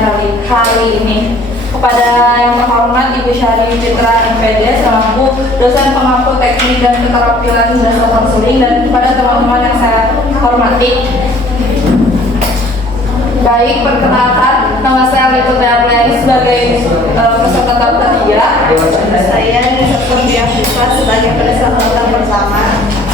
hari ini. Kepada yang terhormat Ibu Syari Fitra MPD selaku dosen pemangku teknik dan keterampilan dasar konseling, dan kepada teman-teman yang saya hormati. Baik, perkenalkan, nama saya Liputri Apriani sebagai peserta tahap ketiga. Saya Nisa Fitra sebagai peserta pertama.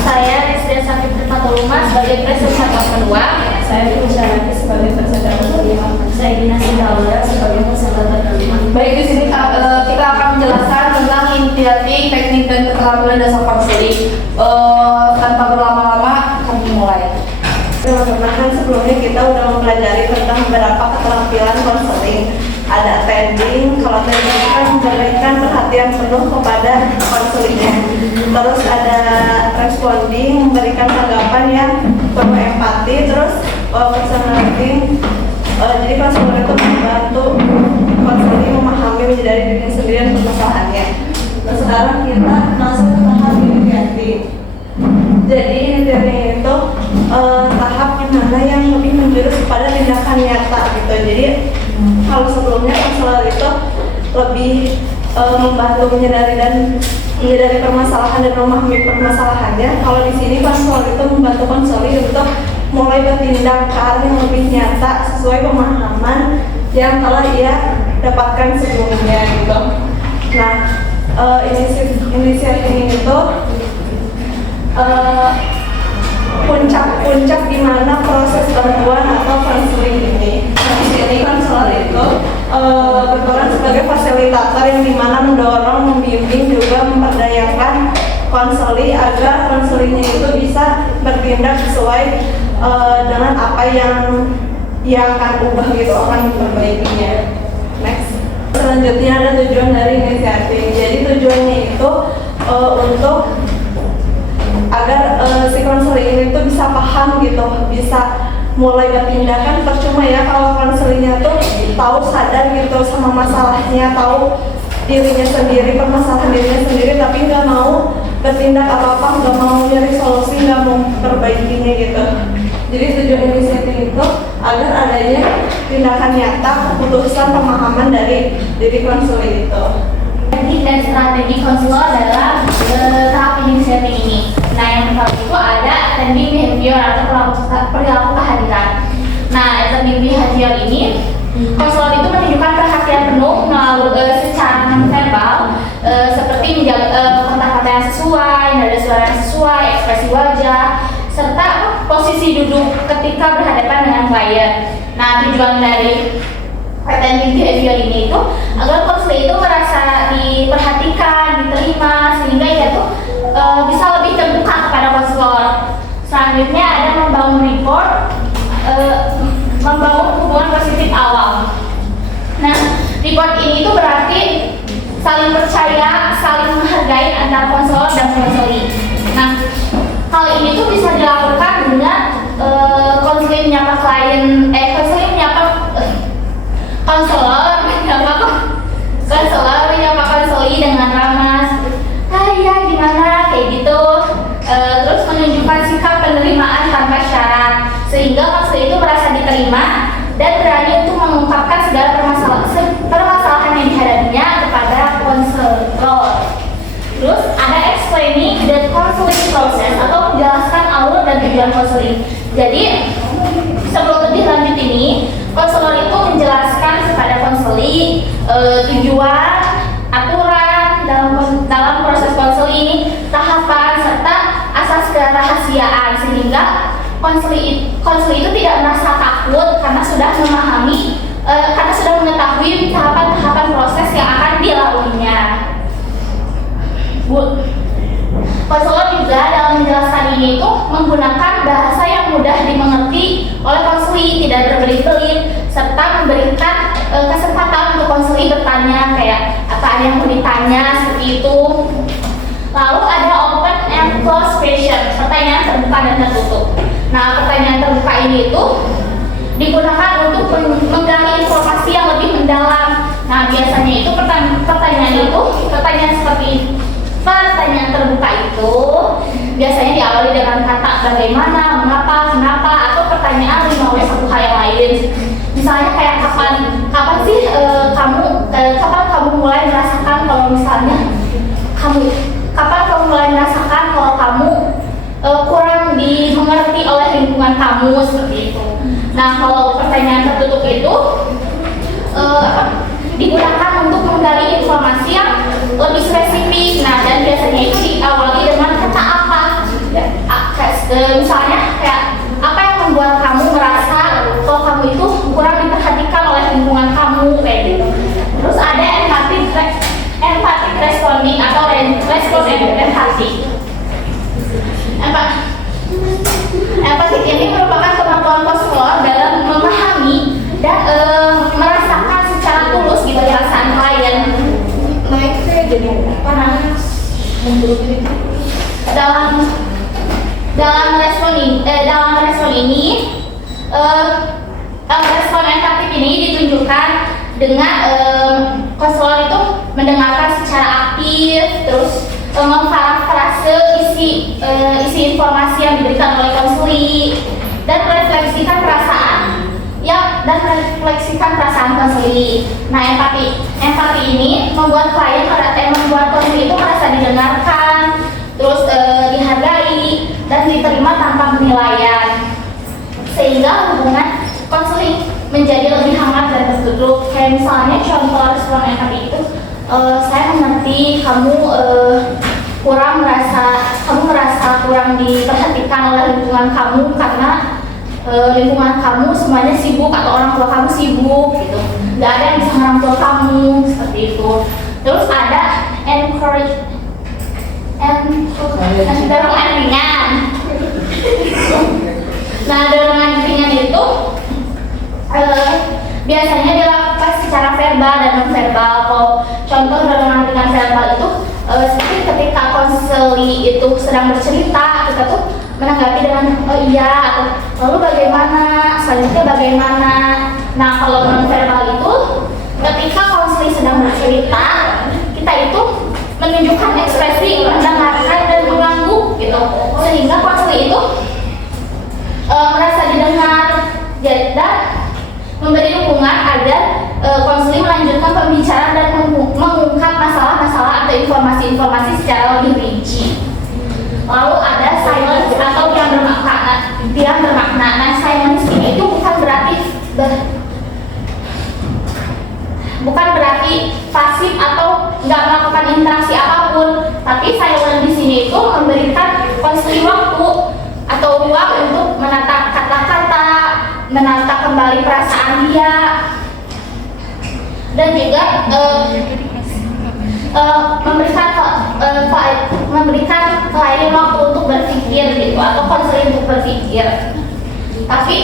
Saya Rizdia Safitri Fatuluma sebagai peserta tahap kedua. Saya Ibu Syari sebagai peserta kelima. Saya Dina Sindaula sebagai peserta kelima. Baik, di sini kita akan menjelaskan tentang inti teknik dan keterampilan dasar konseling. Tanpa berlama-lama, kami mulai. Teman-teman, kan sebelumnya kita udah mempelajari tentang beberapa keterampilan konseling. Ada attending, kalau attending kan memberikan perhatian penuh kepada konselingnya. Terus ada responding, memberikan tanggapan yang penuh empati. Terus personality, jadi konselor itu membantu konseling memahami menjadi dirinya sendiri dan permasalahannya. Nah, sekarang kita masuk ke tahap inisiasi. Jadi inisiasi itu tahap dimana yang lebih menjurus pada tindakan nyata gitu. Jadi kalau sebelumnya konselor itu lebih membantu menyadari permasalahan dan memahami permasalahannya. Kalau di sini konselor itu membantu konseli untuk mulai bertindak ke arah yang lebih nyata sesuai pemahaman yang telah ia dapatkan sebelumnya gitu. Nah, inisiatif ini itu puncak di mana proses bantuan atau konseling ini. Nah, di sini konselor itu berperan sebagai fasilitator yang dimana mendorong, membimbing, juga memperdayakan konseli agar konselingnya itu bisa bertindak sesuai dengan apa yang ia akan ubah gitu, akan memperbaikinya. Next. Selanjutnya ada tujuan dari inisiatif. Jadi tujuannya itu untuk agar si konseling ini tuh bisa paham gitu, bisa mulai bertindak. Kan percuma ya kalau konselingnya tuh tahu, sadar gitu sama masalahnya, tahu dirinya sendiri, permasalahan dirinya sendiri, tapi nggak mau bertindak apa-apa, nggak mau nyari solusi, nggak mau perbaikinya gitu. Jadi tujuan inisiatif itu agar adanya tindakan nyata, keputusan, pemahaman dari diri konseling itu. Teknik dan strategi konselor dalam tahap inisiatif ini. Nah, yang pertama itu ada attending behavior atau perilaku kehadiran. Nah, attending behavior ini konselor itu menunjukkan perhatian penuh melalui secara non-verbal seperti menjaga kata-kata yang sesuai, nada suara yang sesuai, ekspresi wajah, serta posisi duduk ketika berhadapan dengan klien. Nah, tujuan dari attending behavior ini itu agar konselor itu merasa diperhatikan, diterima, sehingga ia tuh bisa lebih terbuka kepada konselor. Selanjutnya ada membangun rapport, membangun hubungan positif awal. Nah, rapport ini itu berarti saling percaya, saling menghargai antara konselor dan konseli. Nah, hal ini tuh bisa dilakukan dengan konseling menyapa klien, konseling menyapa konselor menyapa konseli dengan ramah, hai ya gimana, kayak gitu. Terus menunjukkan sikap penerimaan tanpa syarat, sehingga konseli itu merasa diterima dan berani untuk mengungkapkan segala permasalahan yang dihadapinya kepada konselor. Terus ada explaining the counseling process atau menjelaskan alur dan tujuan konseling. Jadi sebelum lebih lanjut ini, konselor itu menjelaskan kepada konseli tujuan, aturan dalam proses konseling, tahapan serta asas kerahasiaan, sehingga konseli itu tidak merasa takut karena sudah mengetahui tahapan-tahapan proses yang akan dilaluinya. Konselor juga dalam menjelaskan ini itu menggunakan bahasa yang mudah dimengerti oleh konseli, tidak berbelit-belit, serta memberikan kesempatan untuk konseli bertanya kayak apa ada yang mau ditanya seperti itu. Lalu ada open and close question, pertanyaan terbuka dan tertutup. Nah, pertanyaan terbuka ini itu digunakan untuk menggali informasi yang lebih mendalam. Nah, biasanya itu pertanyaan seperti pertanyaan terbuka itu biasanya diawali dengan kata bagaimana, mengapa, kenapa, atau pertanyaan 5W1H yang lain. Misalnya kayak kapan sih kapan kamu mulai merasakan kalau misalnya kapan kamu mulai merasakan kalau kamu kurang dimengerti oleh lingkungan kamu, seperti itu. Nah, kalau pertanyaan tertutup itu digunakan untuk menggali informasi yang lebih spesifik. Nah, dan biasanya itu diawali dengan kata apa. Misalnya kayak apa yang membuat kamu merasa kalau kamu itu kurang diperhatikan oleh lingkungan kamu, kayak gitu. Terus ada empathic responding atau respon empati. Empati ini merupakan kemampuan konselor dalam memahami dan merasakan secara tulus gitu perasaan klien. Naik kayak jadi panas. Dalam respon ini respon empatik ini ditunjukkan dengan konselor itu mendengarkan secara aktif, terus memparafrase isi informasi yang diberikan oleh konseli dan merefleksikan perasaan konseli. Nah, empati ini membuat konseli itu merasa didengarkan, terus dihargai dan diterima tanpa penilaian, sehingga hubungan konseling menjadi lebih hangat dan tertutup. Kayak misalnya contoh respon empati itu, saya mengerti kamu merasa kurang diperhatikan oleh lingkungan kamu karena lingkungan kamu semuanya sibuk atau orang tua kamu sibuk gitu, nggak ada yang bisa ngerangkul kamu, seperti itu. Terus ada dorongan ringan. Nah, dorongan ringan itu biasanya dilakukan secara verbal dan non-verbal. Contoh dorongan ringan verbal itu seperti ketika konseli itu sedang bercerita, kita tuh menanggapi dengan oh iya atau lalu bagaimana, selanjutnya bagaimana. Nah, kalau non-verbal itu ketika konseli sedang bercerita, kita itu menunjukkan ekspresi mendengarkan dan mengangguk gitu, sehingga konseli itu merasa didengar dan memberi dukungan agar konseli melanjutkan pembicaraan dan mengungkap masalah-masalah atau informasi-informasi secara lebih rinci. Lalu ada silence atau diam bermakna. Nah, silence ini itu bukan berarti pasif atau nggak melakukan interaksi apapun, tapi silence di sini itu memberikan konseli waktu atau ruang untuk menata kata-kata, menata kembali perasaan dia, dan juga memberikan klien waktu untuk berpikir gitu, atau konseling untuk berpikir. Tapi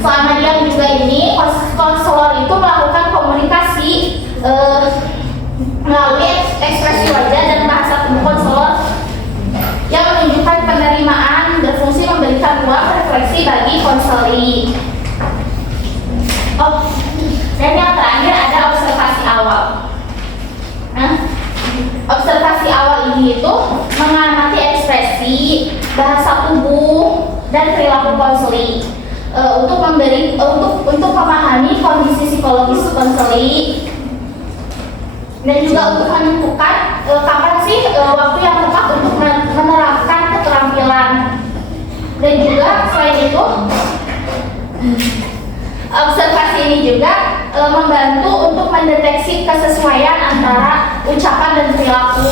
selama dia juga ini konselor itu melakukan komunikasi melalui ekspresi wajah dan bahasa tubuh konselor yang menunjukkan penerimaan, berfungsi memberikan ruang refleksi bagi konseli. Dan yang terakhir ada observasi awal. Observasi awal ini itu mengamati ekspresi, bahasa tubuh, dan perilaku konseli untuk memahami kondisi psikologis konseli, dan juga untuk menentukan kapan sih waktu yang tepat untuk menerapkan keterampilan. Dan juga selain itu, observasi ini juga membantu untuk mendeteksi kesesuaian antara ucapan dan perilaku.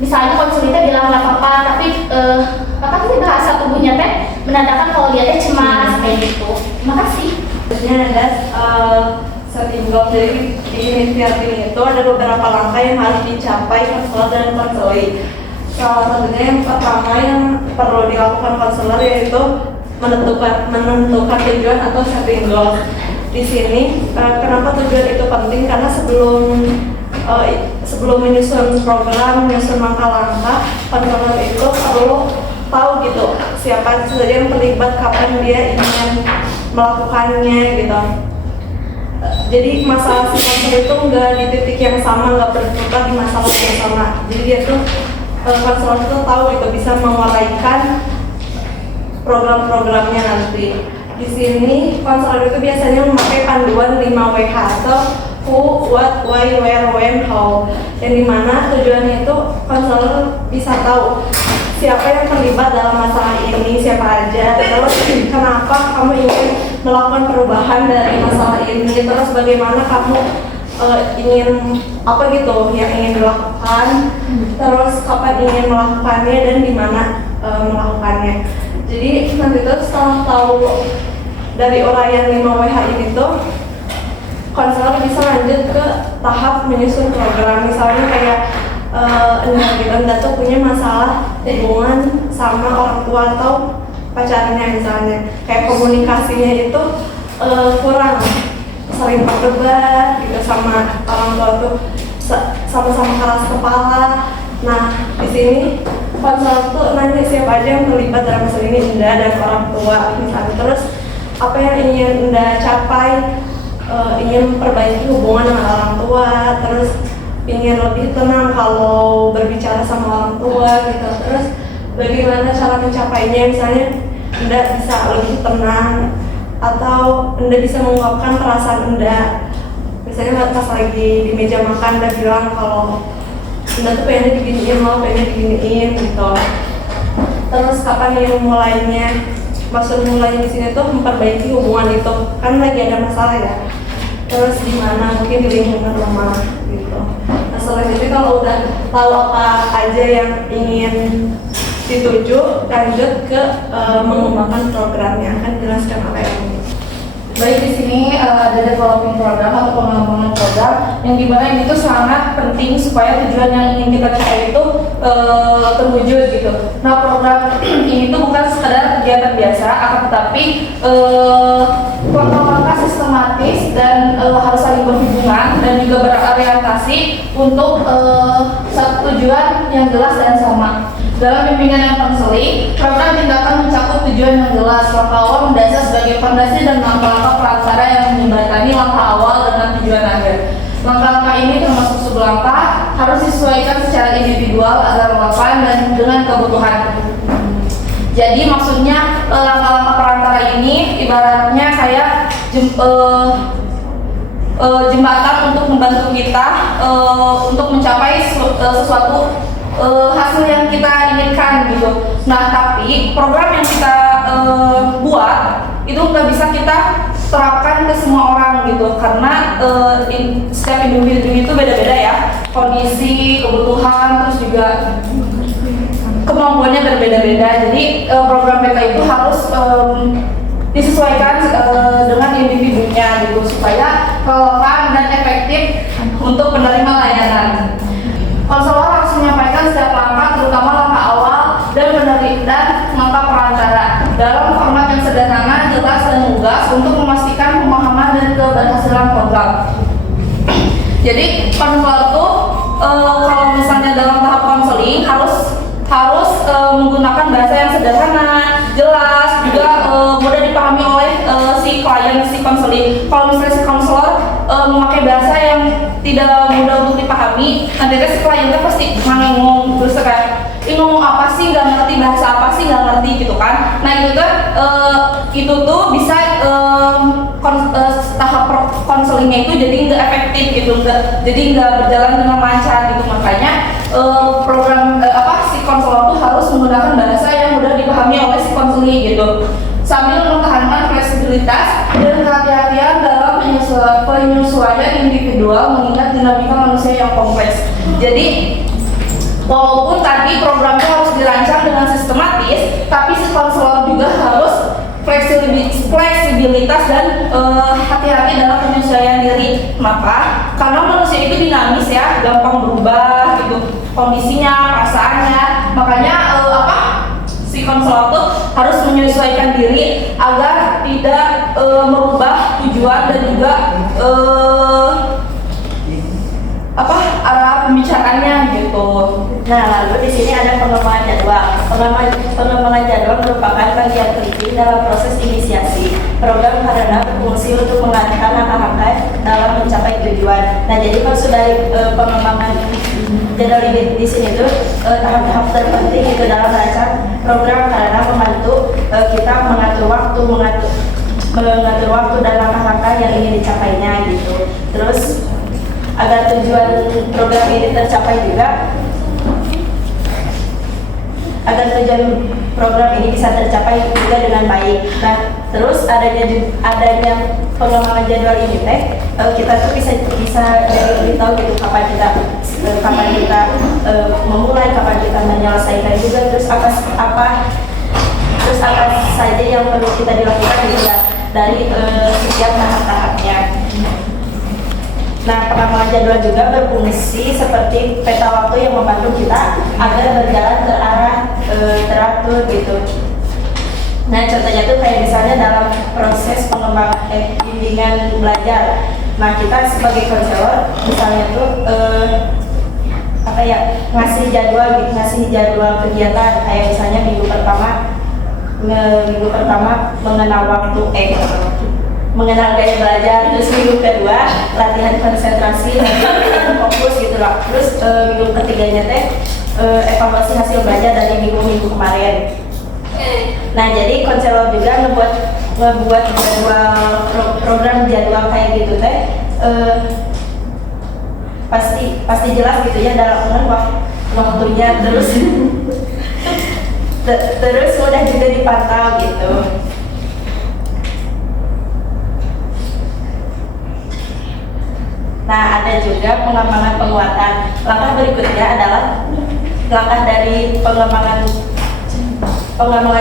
Misalnya konselnya bilang nggak apa-apa, tapi apa sih bahasa tubuhnya teh menandakan kalau dia teh cemas, kayak gitu. Terima kasih. Sebenarnya ada setting goal dari di inisiatif ini itu ada beberapa langkah yang harus dicapai konselor dan konseli. Salah satunya yang pertama yang perlu dilakukan konselor yaitu menentukan tujuan atau setting goal. Di sini kenapa tujuan itu penting? Karena sebelum menyusun program, menyusun langkah-langkah, konselor itu perlu tahu gitu siapa saja yang terlibat, kapan dia ingin melakukannya gitu. Jadi masalah si konselor itu nggak di titik yang sama, nggak berputar di masalah yang sama. Jadi dia tuh konselor itu tahu gitu bisa menguraikan program-programnya nanti. di sini konselor itu biasanya memakai panduan 5WH atau who, what, why, where, when, how. Yang dimana tujuannya itu konselor bisa tahu siapa yang terlibat dalam masalah ini, siapa aja, terus kenapa kamu ingin melakukan perubahan dari masalah ini, terus bagaimana kamu ingin apa gitu yang ingin dilakukan, terus kapan ingin melakukannya dan di mana melakukannya. Jadi nanti tuh setelah tahu dari uraian 5WH ini tuh konselor bisa lanjut ke tahap menyusun program. Misalnya kayak Anda tuh punya masalah hubungan sama orang tua atau pacarnya misalnya, kayak komunikasinya itu kurang, sering berdebat gitu sama orang tua tuh, sama-sama keras kepala. Nah di sini konselor tuh nanya siapa aja yang terlibat dalam masalah ini, Anda dan orang tua misalnya. Terus apa yang ingin Anda capai, ingin perbaiki hubungan dengan orang tua, terus ingin lebih tenang kalau berbicara sama orang tua gitu. Terus bagaimana cara mencapainya, misalnya Anda bisa lebih tenang atau Anda bisa mengungkapkan perasaan Anda. Misalnya pas lagi di meja makan Anda bilang kalau Anda tuh pengen diginiin, mau pengen diginiin gitu. Terus kapan yang mulainya? Maksud mulainya di sini tuh memperbaiki hubungan itu, kan lagi ada masalah ya. Terus di mana, mungkin di lingkungan rumah gitu. Nah selanjutnya kalau udah tahu apa aja yang ingin dituju, lanjut ke mengembangkan program yang akan dijelaskan oleh ini. Baik, di sini ada developing program atau pengembangan program yang dimana ini tuh sangat penting supaya tujuan yang ingin kita capai itu terwujud gitu. Nah program ini tuh bukan sekadar kegiatan biasa, akan tetapi langkah-langkah sistematis dan harus saling berhubungan dan juga berorientasi untuk satu tujuan yang jelas dan sama. Dalam bimbingan yang konseling, program tindakan mencakup tujuan yang jelas, langkah awal mendasar sebagai fondasi dan langkah-langkah perantara yang menjembatani langkah awal dengan tujuan akhir. Langkah-langkah ini termasuk sublangkah harus disesuaikan secara individual agar relevan dan dengan kebutuhan. Jadi maksudnya langkah-langkah perantara ini ibaratnya kayak jembatan untuk membantu kita untuk mencapai sesuatu hasil yang kita inginkan gitu. Nah tapi program yang kita buat itu nggak bisa kita terapkan ke semua orang gitu, karena setiap individu itu beda-beda ya, kondisi, kebutuhan, terus juga kemampuannya berbeda-beda. Jadi program mereka itu harus disesuaikan dengan individunya gitu supaya relevan dan efektif untuk penerima layanan. Konselor harus menyampaikan setiap langkah, terutama langkah awal dan langkah perantara dalam format yang sederhana, jelas dan lugas untuk memastikan pemahaman dan keberhasilan program. Jadi konselor tuh kalau misalnya dalam tahap konseling harus menggunakan bahasa yang sederhana, jelas, juga mudah dipahami oleh si klien, si konseling. Kalau misalnya si konselor memakai bahasa yang tidak mudah untuk dipahami, nanti si kliennya pasti ngomong terus kayak ini ngomong apa sih, nggak ngerti, bahasa apa sih, nggak ngerti gitu kan. Nah itu kan itu tuh bisa tahap konselingnya itu jadi nggak efektif gitu, jadi nggak berjalan dengan lancar gitu. Makanya program si konselor tuh harus menggunakan bahasa yang mudah dipahami oleh si konseling gitu, sambil mempertahankan fleksibilitas dan kehati-hatian dalam penyesuaian individual mengingat dinamika manusia yang kompleks. Jadi walaupun tadi programnya harus dirancang dengan sistematis, tapi si konselor juga harus fleksibilitas dan hati-hati dalam penyesuaian diri. Kenapa? Karena manusia itu dinamis ya, gampang berubah gitu kondisinya, perasaannya. Makanya si konselor tuh harus menyesuaikan diri agar tidak merubah tujuan dan juga arah pembicaraannya gitu. Nah, lalu di sini ada pengembangan jadwal. Pengembangan jadwal merupakan bagian penting dalam proses inisiasi program karena berfungsi untuk mengarahkan langkah-langkah dalam mencapai tujuan. Nah, jadi maksud dari pengembangan jadwal di sini itu tahap-tahap terpenting itu dalam merancang program karena membantu kita mengatur waktu, mengatur waktu dan langkah-langkah yang ingin dicapainya gitu. Terus agar tujuan program ini tercapai juga, agar tujuan program ini bisa tercapai juga dengan baik. Nah, terus adanya pengembangan jadwal ini kita tuh bisa lebih tahu gitu kapan kita memulai, kapan kita menyelesaikan juga, terus apa saja yang perlu kita dilakukan juga dari setiap tahap-tahapnya. Nah, pengembangan jadwal juga berfungsi seperti peta waktu yang membantu kita agar berjalan terarah, teratur gitu. Nah, contohnya tuh kayak misalnya dalam proses pengembangan bimbingan belajar. Nah, kita sebagai konselor misalnya tuh ngasih jadwal kegiatan kayak misalnya minggu pertama mengenal waktu mengenal gaya belajar, terus minggu kedua latihan konsentrasi, latihan fokus gitu lah. Terus minggu ketiganya evaluasi hasil belajar dari minggu kemarin. Nah, jadi konselor juga ngebuat program jadwal kayak gitu pasti jelas gitu ya dalam waktunya, terus mudah juga dipantau gitu. Nah, ada juga pengembangan penguatan. Langkah berikutnya adalah langkah dari pengembangan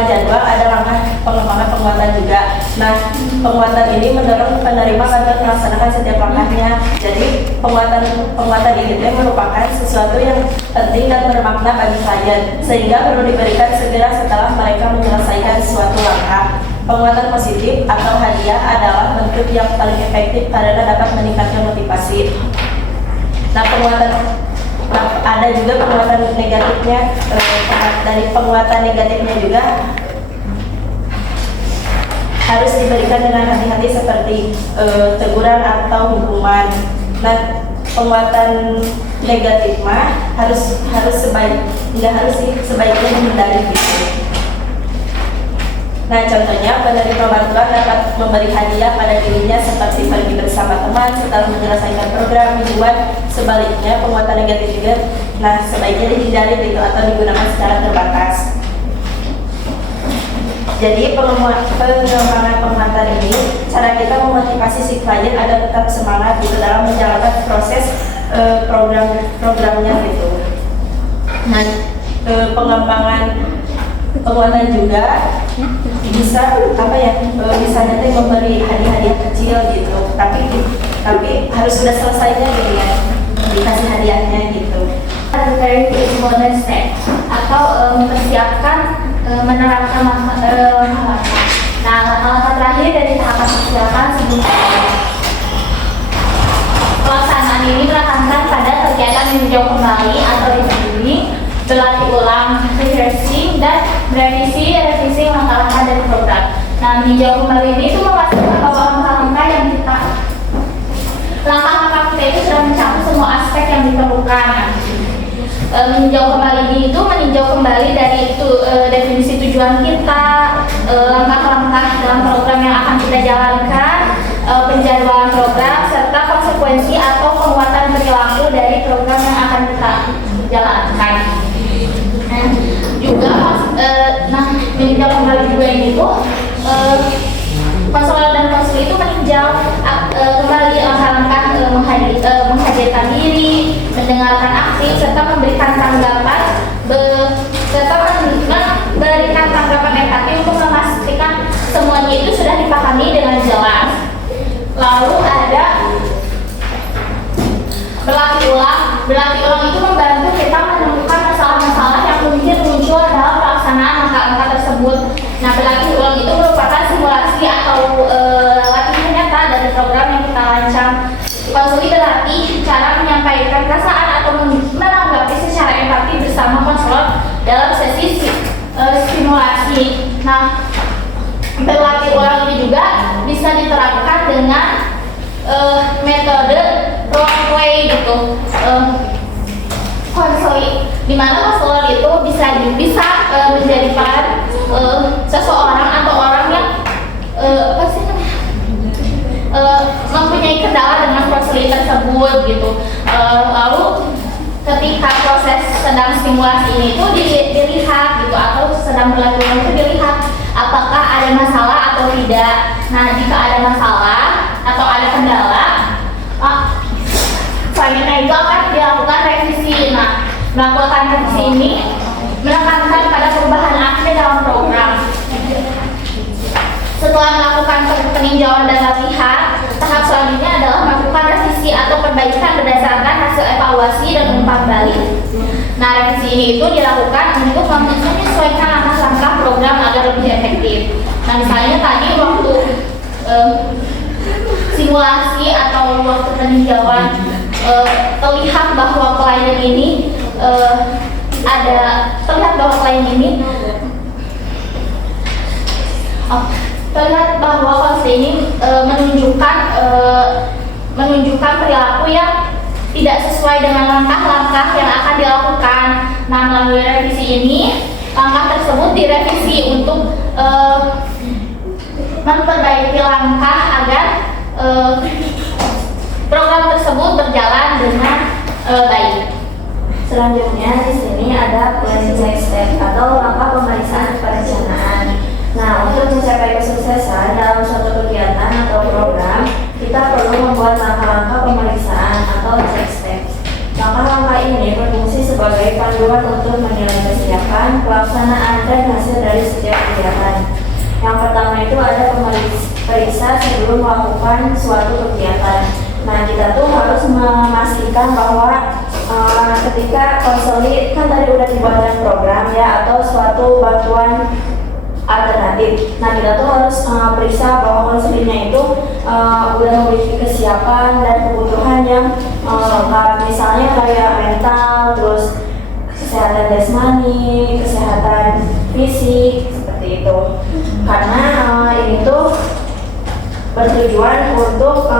jadwal, ada langkah pengembangan penguatan juga. Nah, penguatan ini mendorong penerima agar melaksanakan setiap langkahnya. Jadi penguatan ini merupakan sesuatu yang penting dan bermakna bagi klien, sehingga perlu diberikan segera setelah mereka menyelesaikan suatu langkah. Penguatan positif atau hadiah adalah bentuk yang paling efektif karena dapat meningkatkan motivasi. Nah, ada juga penguatan negatifnya. Dari penguatan negatifnya juga harus diberikan dengan hati-hati seperti teguran atau hukuman. Nah, penguatan negatif mah sebaiknya dihindari gitu. Nah, contohnya penerima bantuan dapat memberi hadiah pada dirinya seperti pergi bersama teman setelah menyelesaikan program mingguan. Sebaliknya, penguatan negatif juga sebaiknya dihindari gitu atau digunakan secara terbatas. Jadi pengembangan penguatan ini cara kita memotivasi si klien agar tetap semangat gitu dalam menjalankan proses programnya gitu. Nah, pengembangan penguatan juga bisa misalnya memberi hadiah-hadiah kecil gitu, tapi harus sudah selesainya gitu ya, dikasih hadiahnya gitu. Very important step atau mempersiapkan menerapkan langkah-langkah. Nah, langkah-langkah terakhir dari tahapan persiapan sebelum pelaksanaan ini menekankan pada kegiatan meninjau kembali atau reviewing, berlatih ulang, rehearsing, dan revisi langkah-langkah dari program. Nah, meninjau kembali ini itu memastikan bahwa langkah-langkah kita itu sudah mencakup semua aspek yang diperlukan. Meninjau kembali ini itu meninjau kembali dari definisi tujuan kita, langkah-langkah dalam program yang akan kita jalankan, penjadwalan program, serta konsekuensi atau penguatan perilaku dari program yang akan kita jalankan. Juga meninjau kembali juga ini tuh konselor dan konselor itu meninjau kembali langkah-langkah menghadirkan diri, mendengarkan aktif, serta memberikan tanggapan empati untuk memastikan semuanya itu sudah dipahami dengan jelas. Lalu ada berlatih ulang itu membantu kita menemukan masalah-masalah yang mungkin muncul dalam pelaksanaan langkah-langkah tersebut. Nah, berlatih ulang itu merupakan simulasi atau latihan nyata dari program yang kita rancang. Konselor berlatih cara menyampaikan perasaan atau menanggapi secara empati bersama konselor dalam sesi simulasi. Nah, berlatih ulang ini juga bisa diterapkan dengan metode role play gitu. Di mana konselor itu bisa menjadi peran seseorang atau orang yang tersebut gitu. Lalu ketika proses sedang stimulasi ini itu dilihat gitu, atau sedang berlangsung itu dilihat apakah ada masalah atau tidak. Nah, jika ada masalah atau ada kendala, selanjutnya itu akan dilakukan revisi. Nah, melakukan revisi ini menekankan pada perubahan akhir dalam program. Setelah melakukan peninjauan dan latihan, tahap selanjutnya adalah melakukan revisi atau perbaikan berdasarkan hasil evaluasi dan umpan balik. Nah, revisi ini itu dilakukan untuk menyesuaikan langkah-langkah program agar lebih efektif. Nah, misalnya tadi waktu simulasi atau waktu peninjauan terlihat bahwa klien ini terlihat bahwa konseling ini menunjukkan perilaku yang tidak sesuai dengan langkah-langkah yang akan dilakukan. Nah, melalui revisi ini, langkah tersebut direvisi untuk memperbaiki langkah agar program tersebut berjalan dengan baik. Selanjutnya di sini ada planning next step atau langkah pemeriksaan perencanaan. Nah, untuk mencapai kesuksesan dalam suatu kegiatan atau program, kita perlu membuat langkah-langkah pemeriksaan atau check steps. Langkah-langkah ini berfungsi sebagai panduan untuk menilai kesiapan, pelaksanaan, dan hasil dari setiap kegiatan. Yang pertama itu ada periksa sebelum melakukan suatu kegiatan. Nah, kita tuh harus memastikan bahwa ketika konseling kan tadi udah dibuatkan program ya atau suatu bantuan alternatif. Nah, kita tuh harus periksa bahwa konselingnya itu udah memiliki kesiapan dan kebutuhan yang lengkap. Misalnya kayak mental, terus kesehatan jasmani, kesehatan fisik, seperti itu. Karena ini tuh bertujuan untuk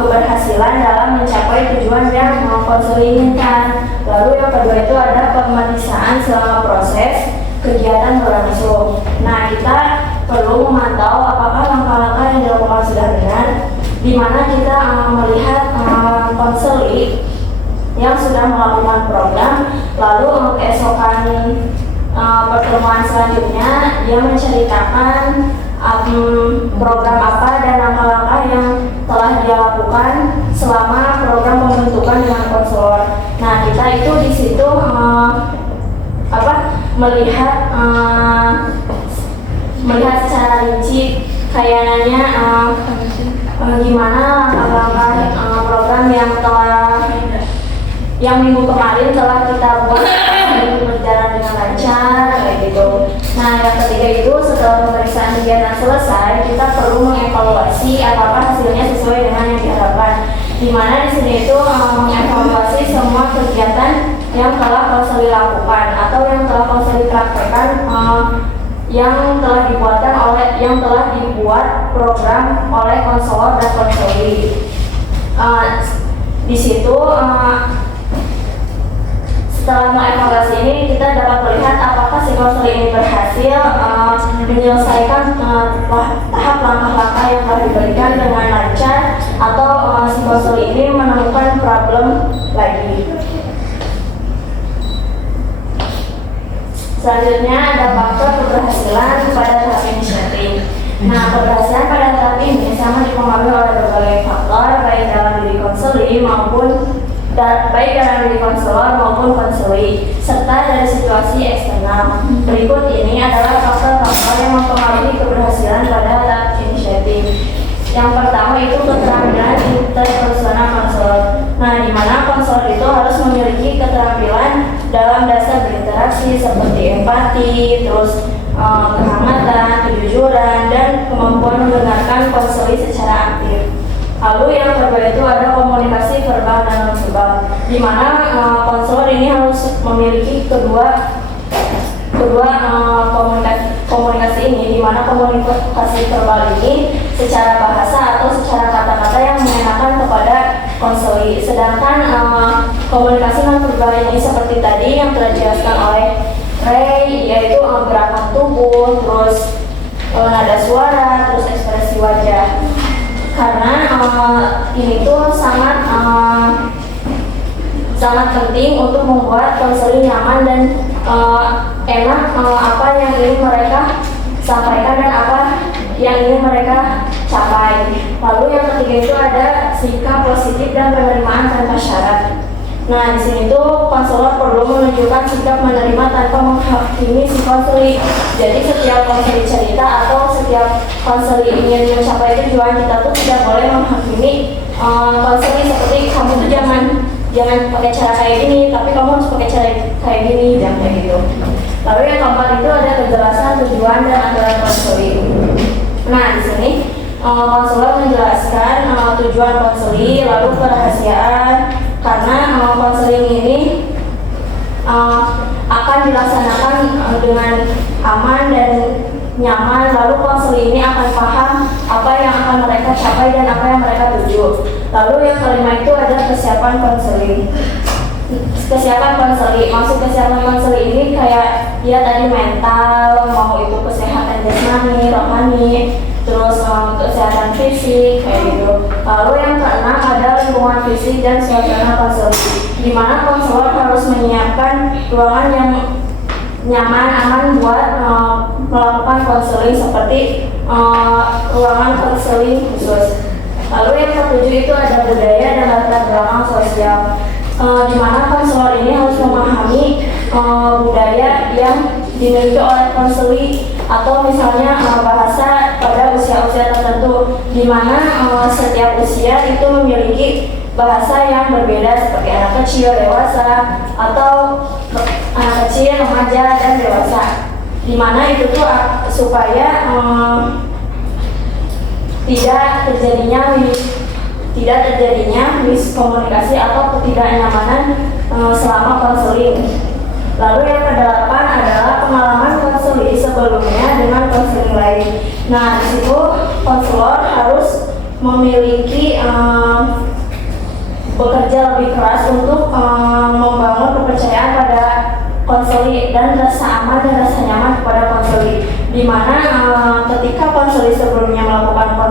keberhasilan dalam mencapai tujuan yang konseling inginkan. Lalu yang kedua itu ada pemeriksaan selama proses kegiatan berlangsung. Nah, kita perlu memantau apakah langkah-langkah yang dilakukan sudah benar, di mana kita melihat konseling yang sudah melakukan program, lalu keesokan pertemuan selanjutnya dia menceritakan program apa dan langkah-langkah yang telah dia lakukan selama program pembentukan dengan konselor. Nah, kita itu di situ melihat secara rinci kayaknya gimana langkah-langkah program yang minggu kemarin telah kita buat berjalan dengan lancar kayak gitu. Nah, yang ketiga itu setelah pemeriksaan kegiatan selesai, kita perlu mengevaluasi apakah hasilnya sesuai dengan yang diharapkan. Di mana di sini itu mengevaluasi semua kegiatan yang telah konseling lakukan atau yang telah konseling praktekkan, yang telah dibuat program oleh konselor dan konseling. Di situ setelah mengevaluasi ini kita dapat melihat apakah si konseling ini berhasil menyelesaikan tahap langkah-langkah yang telah diberikan dengan lancar atau si konseling ini menemukan problem lagi. Selanjutnya ada faktor keberhasilan pada tahap inisiatif. Nah, keberhasilan pada tahap ini sama dipengaruhi oleh berbagai faktor baik dalam diri konseling konselor maupun konseling serta dari situasi eksternal. Berikut ini adalah faktor-faktor yang mempengaruhi keberhasilan pada tahap inisiatif. Yang pertama itu keterampilan interpersonal konselor. Nah, di mana konselor itu harus memiliki keterampilan dalam dasar berinteraksi seperti empati, terus kehangatan, kejujuran, dan kemampuan mendengarkan konseling secara aktif. Lalu yang kedua itu ada komunikasi verbal dan non verbal, di mana konselor ini harus memiliki kedua komunikasi ini, di mana komunikasi verbal ini secara bahasa atau secara kata-kata yang mengenakan kepada konseling. Sedangkan komunikasi non verbal ini seperti tadi yang telah dijelaskan oleh Ray, yaitu gerakan tubuh, terus nada suara, terus ekspresi wajah. Karena ini tuh sangat penting untuk membuat konseling nyaman dan enak apa yang ingin mereka sampaikan dan apa yang ingin mereka capai. Lalu yang ketiga itu ada sikap positif dan penerimaan tanpa syarat. Nah, di sini tuh konselor perlu menunjukkan sikap menerima tanpa menghakimi si konseli. Jadi setiap konseli cerita atau setiap konseli ingin mencapai tujuan, kita tuh tidak boleh menghakimi konseli seperti kamu tuh jangan pakai cara kayak gini, tapi kamu harus pakai cara kayak gini, jangan kayak gitu. Lalu yang keempat itu ada kejelasan tujuan dan aturan konseli. Nah, di sini konselor menjelaskan tujuan konseli, lalu kerahasiaan, karena konseling ini akan dilaksanakan dengan aman dan nyaman. Lalu konseling ini akan paham apa yang akan mereka capai dan apa yang mereka tuju. Lalu yang kelima itu ada kesiapan konseling. Kesiapan konseling, maksud kesiapan konseling ini kayak ya tadi mental, mau itu kesehatan jasmani, rohani, terus kesehatan fisik kayak gitu. Lalu yang keenam ada lingkungan fisik dan suasana konseling, di mana konselor harus menyiapkan ruangan yang nyaman, aman buat melakukan konseling seperti ruangan konseling khusus. Lalu yang ketujuh itu ada budaya dan latar belakang sosial, di mana konselor ini harus memahami budaya yang dimiliki oleh konseli atau misalnya bahasa pada usia-usia tertentu, di mana setiap usia itu memiliki bahasa yang berbeda seperti anak kecil, dewasa, atau anak kecil, remaja, dan dewasa, di mana itu tuh supaya tidak terjadinya miskomunikasi atau ketidaknyamanan selama konseling. Lalu yang kedelapan adalah pengalaman konseling sebelumnya dengan konseling lain. Nah, di situ konselor harus memiliki bekerja lebih keras untuk membangun kepercayaan pada konseli dan rasa aman dan rasa nyaman kepada konseli, di mana ketika konseli sebelumnya melakukan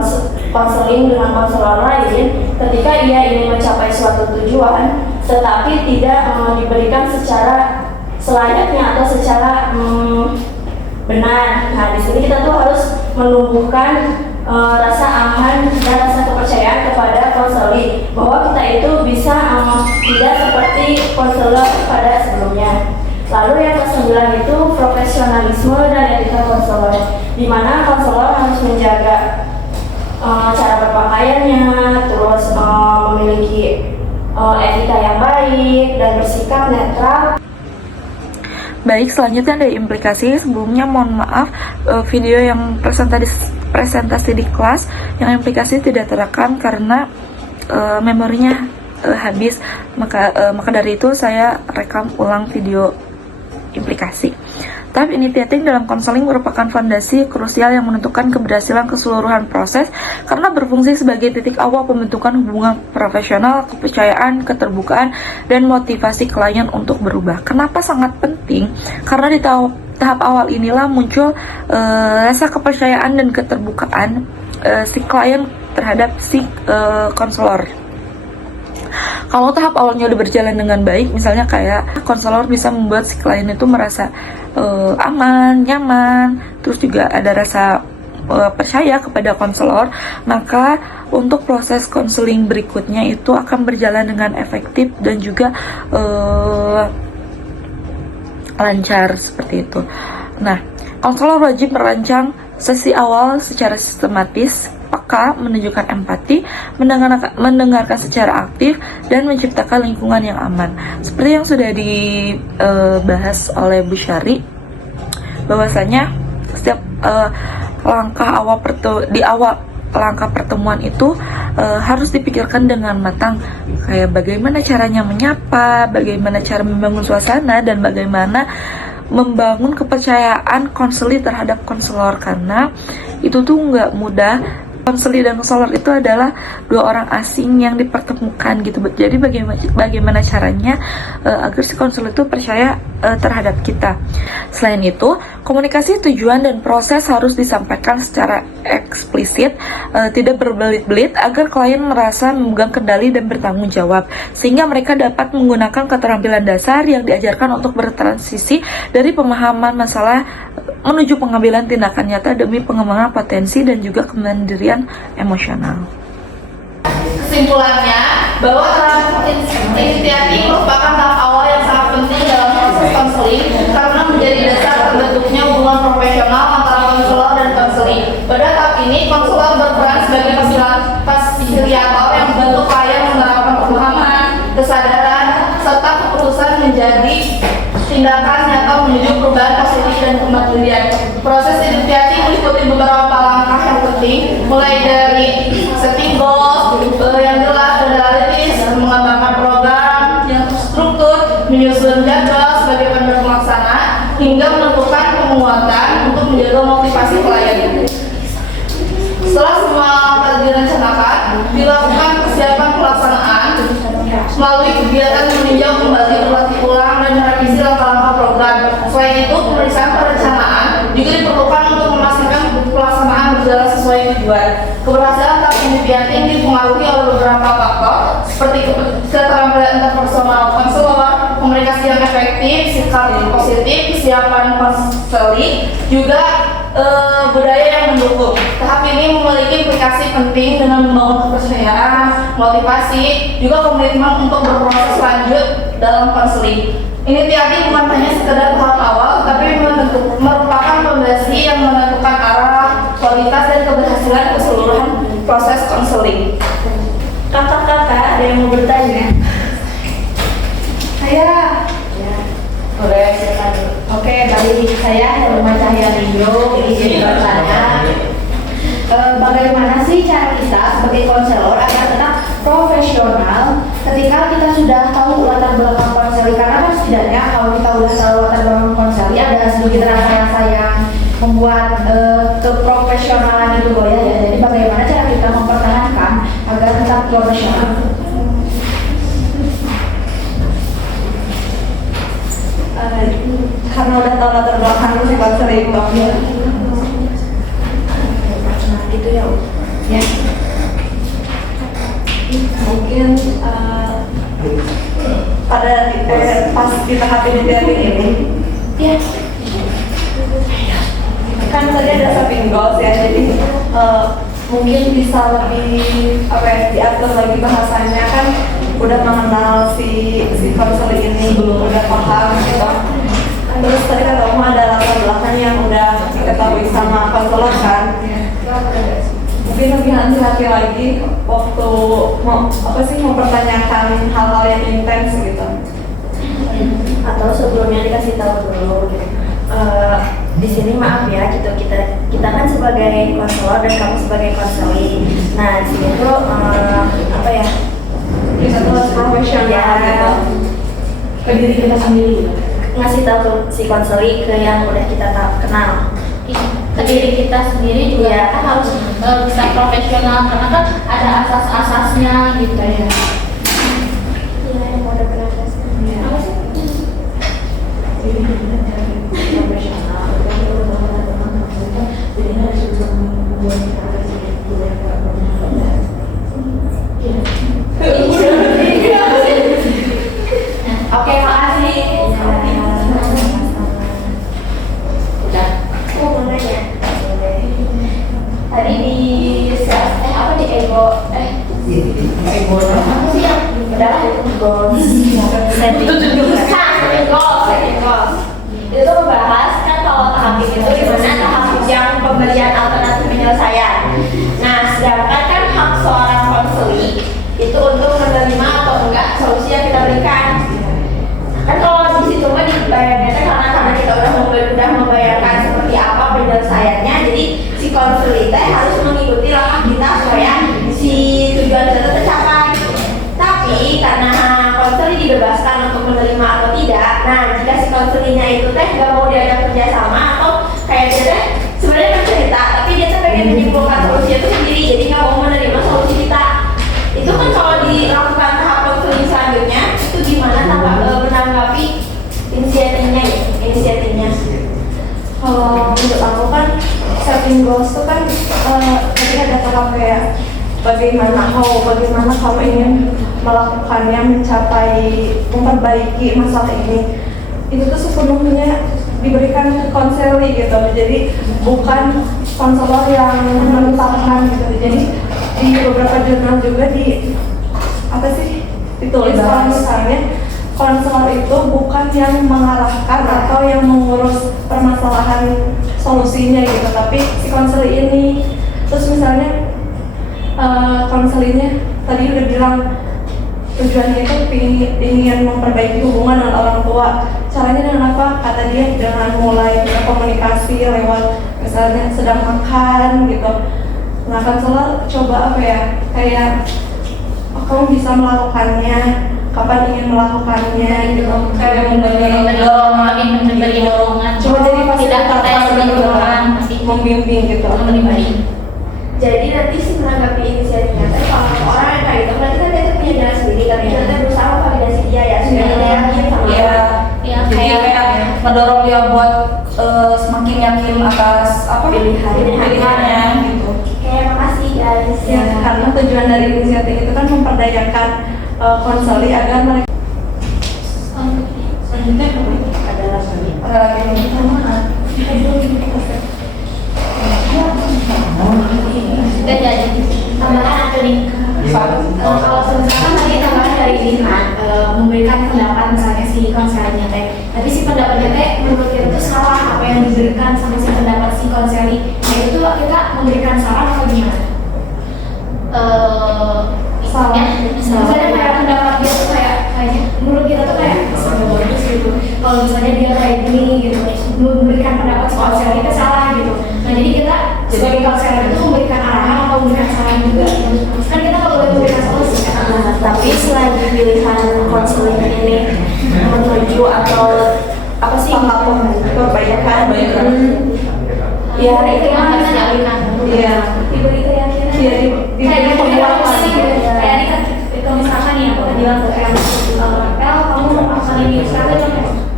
konseling dengan konselor lain, ketika ia ingin mencapai suatu tujuan tetapi tidak diberikan secara selayaknya atau secara benar. Nah, di sini kita tuh harus menumbuhkan rasa aman dan rasa kepercayaan kepada konseli bahwa kita itu bisa tidak seperti konselor pada sebelumnya. Lalu yang ke-9 itu profesionalisme dan etika konselor, di mana konselor harus menjaga cara berpakaiannya, terus memiliki etika yang baik dan bersikap netral. Baik, selanjutnya ada implikasi. Sebelumnya mohon maaf, video yang presentasi di kelas yang implikasi tidak terekam karena memorinya habis, maka dari itu saya rekam ulang video implikasi. Tahap initiating dalam konseling merupakan fondasi krusial yang menentukan keberhasilan keseluruhan proses karena berfungsi sebagai titik awal pembentukan hubungan profesional, kepercayaan, keterbukaan, dan motivasi klien untuk berubah. Kenapa sangat penting? Karena di tahap awal inilah muncul rasa kepercayaan dan keterbukaan si klien terhadap si konselor. Kalau tahap awalnya udah berjalan dengan baik, misalnya kayak konselor bisa membuat si klien itu merasa aman, nyaman, terus juga ada rasa percaya kepada konselor, maka untuk proses konseling berikutnya itu akan berjalan dengan efektif dan juga lancar seperti itu. Nah, konselor wajib merancang sesi awal secara sistematis, peka, menunjukkan empati, mendengarkan secara aktif, dan menciptakan lingkungan yang aman. Seperti yang sudah dibahas oleh Bu Syari, bahwasanya setiap langkah pertemuan itu harus dipikirkan dengan matang, kayak bagaimana caranya menyapa, bagaimana cara membangun suasana, dan bagaimana membangun kepercayaan konseli terhadap konselor, karena itu tuh nggak mudah Konseli dan konselor itu adalah dua orang asing yang dipertemukan gitu. Jadi bagaimana caranya agar si konselor itu percaya terhadap kita. Selain itu, komunikasi tujuan dan proses harus disampaikan secara eksplisit, tidak berbelit-belit agar klien merasa memegang kendali dan bertanggung jawab, sehingga mereka dapat menggunakan keterampilan dasar yang diajarkan untuk bertransisi dari pemahaman masalah menuju pengambilan tindakan nyata demi pengembangan potensi dan juga kemandirian emosional. Kesimpulannya, bahwa tahap inisiatif merupakan tahap awal yang sangat penting dalam proses konseling karena menjadi dasar terbentuknya hubungan profesional antara konselor dan konseling. Pada tahap ini, konselor berperan sebagai fasilitator yang membantu klien menerapkan pemahaman, kesadaran, serta keputusan menjadi tindakan nyata menuju perubahan positif dan kemandirian. Proses inisiatif meliputi beberapa langkah yang penting, mulai dari setting goals yang jelas dan realistis, mengembangkan program yang terstruktur, menyusun jadwal sebagai penentu pelaksana, hingga menentukan penguatan untuk menjaga motivasi klien. Setelah semua telah direncanakan, dilakukan persiapan pelaksanaan melalui kegiatan meninjau kembali, berlatih ulang, dan merevisi langkah-langkah program. Selain itu, pemeriksaan perencanaan juga diperlukan untuk memastikan pelaksanaan berjalan sesuai tujuan. Keberhasilan tahap inisiatif dipengaruhi oleh beberapa faktor seperti keterampilan interpersonal konselor, komunikasi yang efektif, sikap positif, kesiapan konseling, juga budaya yang mendukung. Tahap ini memiliki implikasi penting dengan membangun kepercayaan, motivasi, juga komitmen untuk berproses lanjut dalam konseling. Inisiatif bukan hanya sekedar tahap awal, tapi merupakan fondasi yang menentukan arah, kualitas, dan keberhasilan keseluruhan proses konseling. Kakak-kakak, ada yang mau bertanya? Saya Boleh, silakan dulu. Oke, dari saya Herma Cahya Rio izin bertanya, bagaimana sih cara kita sebagai konselor agar tetap profesional ketika kita sudah tahu latar belakang konseli? Karena kan setidaknya kalau kita udah tahu latar belakang konseli ada sedikit rasa yang membuat keprofesionalan itu goyah ya. Jadi bagaimana cara kita mempertahankan agar tetap profesional? Karena udah tahu latar belakang si konseling gitu ya. Ya. Mungkin pada pas di tahap inisiatif ini Ya. kan tadi ada setting goals ya, jadi mungkin bisa lebih diatur lagi bahasanya, kan udah mengenal si konseling ini, udah paham gitu. Terus tadi kata Oma ada latar belakang yang udah diketahui sama konselor kan. Mungkin lebih hati-hati lagi waktu mempertanyakan hal-hal yang intens gitu. Atau sebelumnya dikasih tahu dulu gitu. Di sini maaf ya gitu, kita kan sebagai konselor dan kamu sebagai konseli. Nah di sini tuh Bisa terus profesional gitu. Ke diri kita sendiri. ngasih tahu ke si konseli ke yang udah kita kenal. Ke diri kita sendiri juga kan harus bisa profesional karena kan ada asas-asasnya gitu ya. Iya, yang udah pernah tes. Apa sih? Profesional. Jadi harus juga membuat Oke, makasih. Udah. Aku mau nanya. Tadi di di ego apa sih yang udah goals setting goals itu membahas kan kalau tahap itu gimana tahap yang pemberian alternatif penyelesaian. Nah sedangkan kan hak seorang konseli itu untuk menerima atau enggak solusi yang kita berikan. Kan kalau di situ mah dibayarnya karena kita udah membayarkan seperti apa penyelesaiannya, jadi si konseli harus mengikuti langkah kita supaya si tujuan kita tercapai. Tapi karena konseli dibebaskan untuk menerima atau tidak, nah jika si konselinya itu nggak mau diajak kerjasama atau kayak dia sebenarnya kan cerita, tapi dia pengen menyimpulkan solusi itu overarching goals itu kan tadi ada tahap kayak bagaimana kamu ingin melakukannya, memperbaiki masalah ini. Itu tuh sepenuhnya diberikan ke konseli gitu. Jadi bukan konselor yang menetapkan gitu. Jadi di beberapa jurnal juga ditulis kalau misalnya konselor itu bukan yang mengarahkan atau yang mengurus permasalahan solusinya gitu, tapi si konseli ini. Terus misalnya konselinya tadi udah bilang tujuannya itu ingin memperbaiki hubungan dengan orang tua. Caranya dengan apa? Kata dia dengan mulai komunikasi lewat misalnya sedang makan gitu. Nah, konselor coba kayak kamu bisa melakukannya, kapan ingin melakukannya gitu. Kayak memberi dorongan. Coba jadi tidak membimbing gitu. Jadi nanti si menanggapi inisiatifnya kalau orang yang kayak itu berarti kan dia tuh punya jalan sendiri, tapi kita berusaha memvalidasi dia ya supaya dia yakin sama Iya. Ya, Jadi kayak mendorong dia buat semakin yakin atas pilihannya gitu. Oke, makasih guys. Ya, karena tujuan dari inisiatif itu kan memperdayakan konseli agar mereka Selanjutnya ada lagi sudah jadi tambahan atau nih kalau misalkan tadi tambahan dari Dinan memberikan pendapat misalnya si konselnya teh, tapi si pendapatnya teh menurut kita itu salah apa yang diberikan sama si pendapat si konseli, nah itu kita memberikan saran atau gimana? Misalnya kayak pendapat dia tuh kayaknya menurut kita tuh kayak sangat bagus gitu. Kalau misalnya dia kayak gini gitu, memberikan pendapat si konselnya itu salah gitu. Nah jadi kita sebagai konselor itu memberikan arahan atau memberikan saran juga. Kan kita nggak boleh memberikan solusi kan. Tapi selagi pilihan konseling ini menuju atau apa sih perbaikan, ya itu yang harus dialihkan. Iya. Diberi keyakinan. Iya, Kayak diberi penguatan. kayak ini kan kalau misalkan ya aku tadi bilang ke El, kamu mau melakukan ini sekarang kan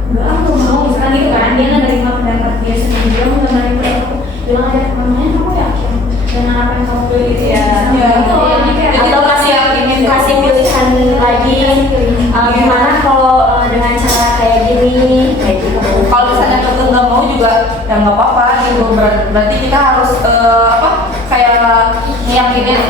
enggak, aku mau misalkan gitu kan, dia nggak nerima pendapat dia sendiri, dia mau nggak aku bilang aja namanya kamu yakin dengan apa yang kamu pilih itu Iya. itu jadi kayak atau kasih pilihan lagi gimana kalau dengan cara kayak gini kayak gitu. Kalau misalnya kita nggak mau juga ya nggak apa-apa gitu. Berarti kita harus kayak ngiyakinin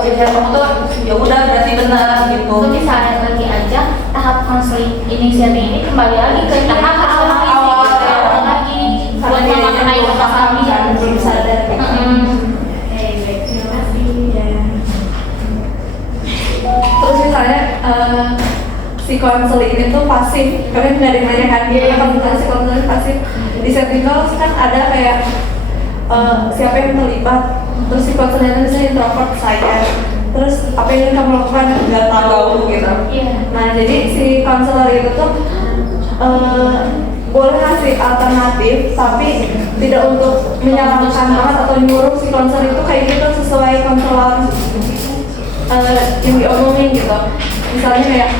pilihan kamu tuh ya udah berarti benar gitu. itu misalnya lagi aja tahap konseling inisiatif ini kembali lagi ke tahap awal lagi buat memaknai pahami Jangan belum sadar gitu. Terus misalnya si konseli ini tuh pasif, kalian nggak nanya kan dia kalau misalnya si konseli pasif di settingals kan ada kayak siapa yang terlibat, terus si konseli itu misalnya introvert saya, terus apa yang ingin kamu lakukan nggak tahu gitu. Nah jadi si konselor itu tuh boleh ngasih alternatif tapi tidak untuk menyalahkan banget atau nyuruh si konselor itu kayak gitu sesuai konselor yang diomongin gitu. Misalnya kayak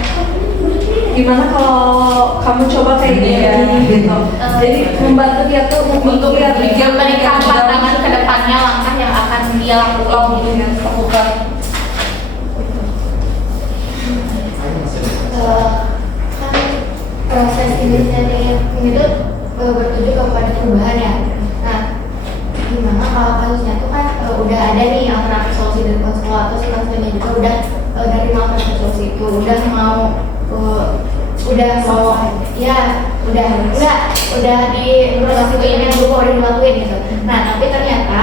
gimana kalau kamu coba kayak gini gitu. Jadi membantu dia tuh Untuk dia berpikir memberikan pandangan ke depannya langkah yang akan dia lakukan gitu. Kan proses inisiatif ini tuh bertuju kepada perubahan ya. Nah, gimana kalau kasusnya tuh kan udah ada nih alternatif solusi dari konselor, atau si konselornya juga udah dari alternatif solusi itu udah mau dilakuin yang dulu udah dilakuin gitu. Nah, tapi ternyata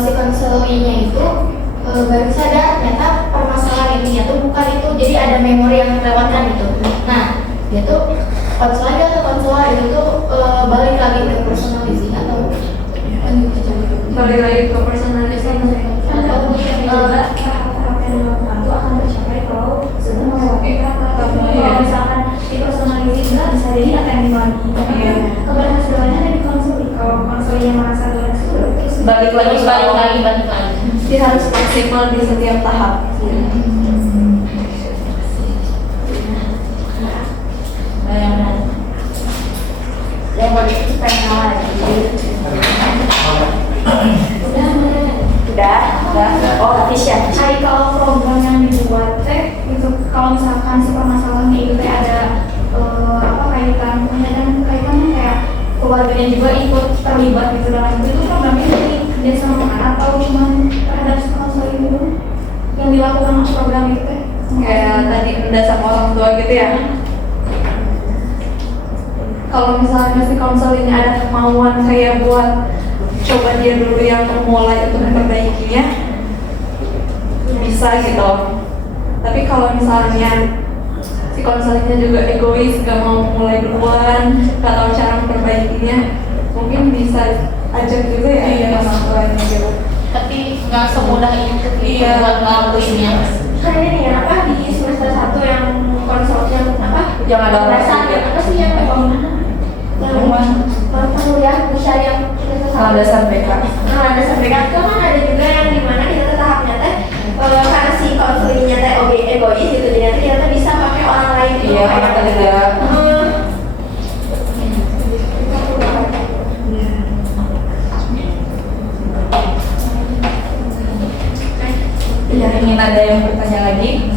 si konselornya itu baru sadar ternyata permasalahan intinya tuh bukan itu, jadi ada memori yang terlewatkan gitu. Nah, dia tuh konselor itu tuh balik lagi ke personalisasi atau balik lagi ke personalisasi atau tahap-tahap yang dilakukan itu akan tercapai kalau sudah melewati kalau misalkan di personalisasi enggak bisa jadi apa yang dimiliki. Keberhasilannya dari konseling, kalau konselingnya merasa berhasil terus Balik lagi. dia harus maksimal di setiap tahap. yang bagi itu pengen lagi Oh, Atisha. Kalau program yang dibuat teh itu kalau misalkan si permasalahan itu teh ada kaitannya dan kaitannya kayak keluarganya juga ikut terlibat gitu dalam itu programnya dari desa mana atau cuma terhadap konseling gitu yang dilakukan program itu teh Kayak tadi udah sama orang tua gitu ya. Kalau misalnya si konselingnya ada kemauan kayak buat coba dia dulu yang memulai untuk memperbaikinya, bisa gitu. Tapi kalau misalnya si konselingnya juga egois, gak mau mulai duluan, gak tahu cara memperbaikinya, mungkin bisa ajak juga ya orang tuanya gitu. tapi nggak semudah itu Iya. buat ngelakuinnya. Kan ini ya, apa di semester 1 yang konsorsium apa? Jangan ada orang Dasar, juga. apa sih yang kuliah syariah semester 1. Kalau dasar BK. Nah, ada sampai kan ada juga yang dimana kita tuh tahapnya teh karena si konselingnya teh egois gitu, jadi ternyata bisa pakai orang lain gitu. Iya, orang ketiga. Ya, ingin ada yang bertanya lagi?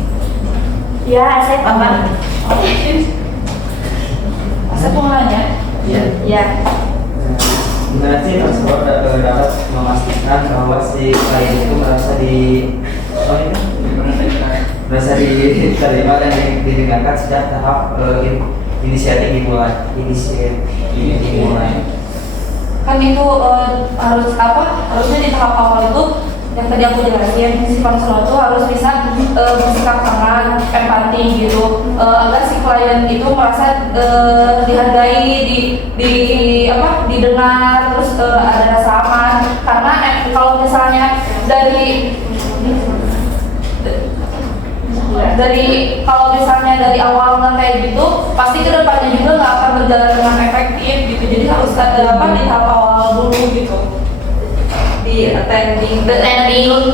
Ya, saya apa? Saya mau nanya. Iya. Ya. Gimana sih transport dapat memastikan bahwa si klien itu merasa diterima dan didengarkan sejak tahap inisiatif dimulai. Kan itu harus harusnya di tahap awal itu yang tadi aku jelasin, si konselor itu harus bisa bersikap ramah, empati gitu, agar si klien itu merasa dihargai, didengar, terus ada rasa aman. Karena kalau misalnya kalau misalnya dari awal nggak kayak gitu, pasti kedepannya juga nggak akan berjalan dengan efektif gitu. Jadi harus ada di tahap awal dulu gitu. Di attending,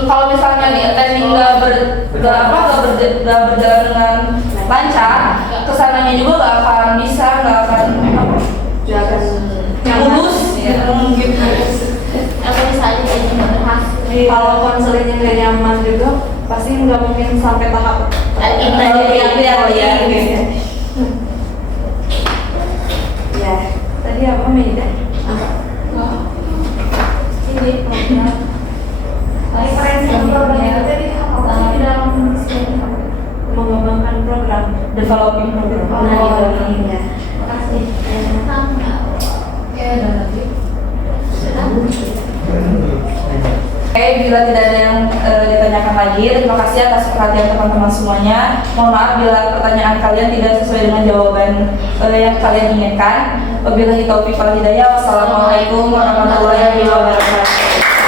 kalau misalnya di attending nggak berjalan dengan lancar, kesananya juga nggak akan mulus gitu. Atau bisa aja kayak cuma berhasil. Kalau konselingnya nggak nyaman juga, pasti nggak mungkin sampai tahap Ya. Tadi apa Meida? Ini program Referensi program itu tadi apa di dalam mengembangkan program, developing program. Ya. kasih ya dan lagi Oke, bila tidak ada yang ditanyakan lagi, terima kasih atas perhatian teman-teman semuanya. Mohon maaf bila pertanyaan kalian tidak sesuai dengan jawaban yang kalian inginkan. Wabillahi taufiq wal hidayah. Wassalamualaikum warahmatullahi wabarakatuh.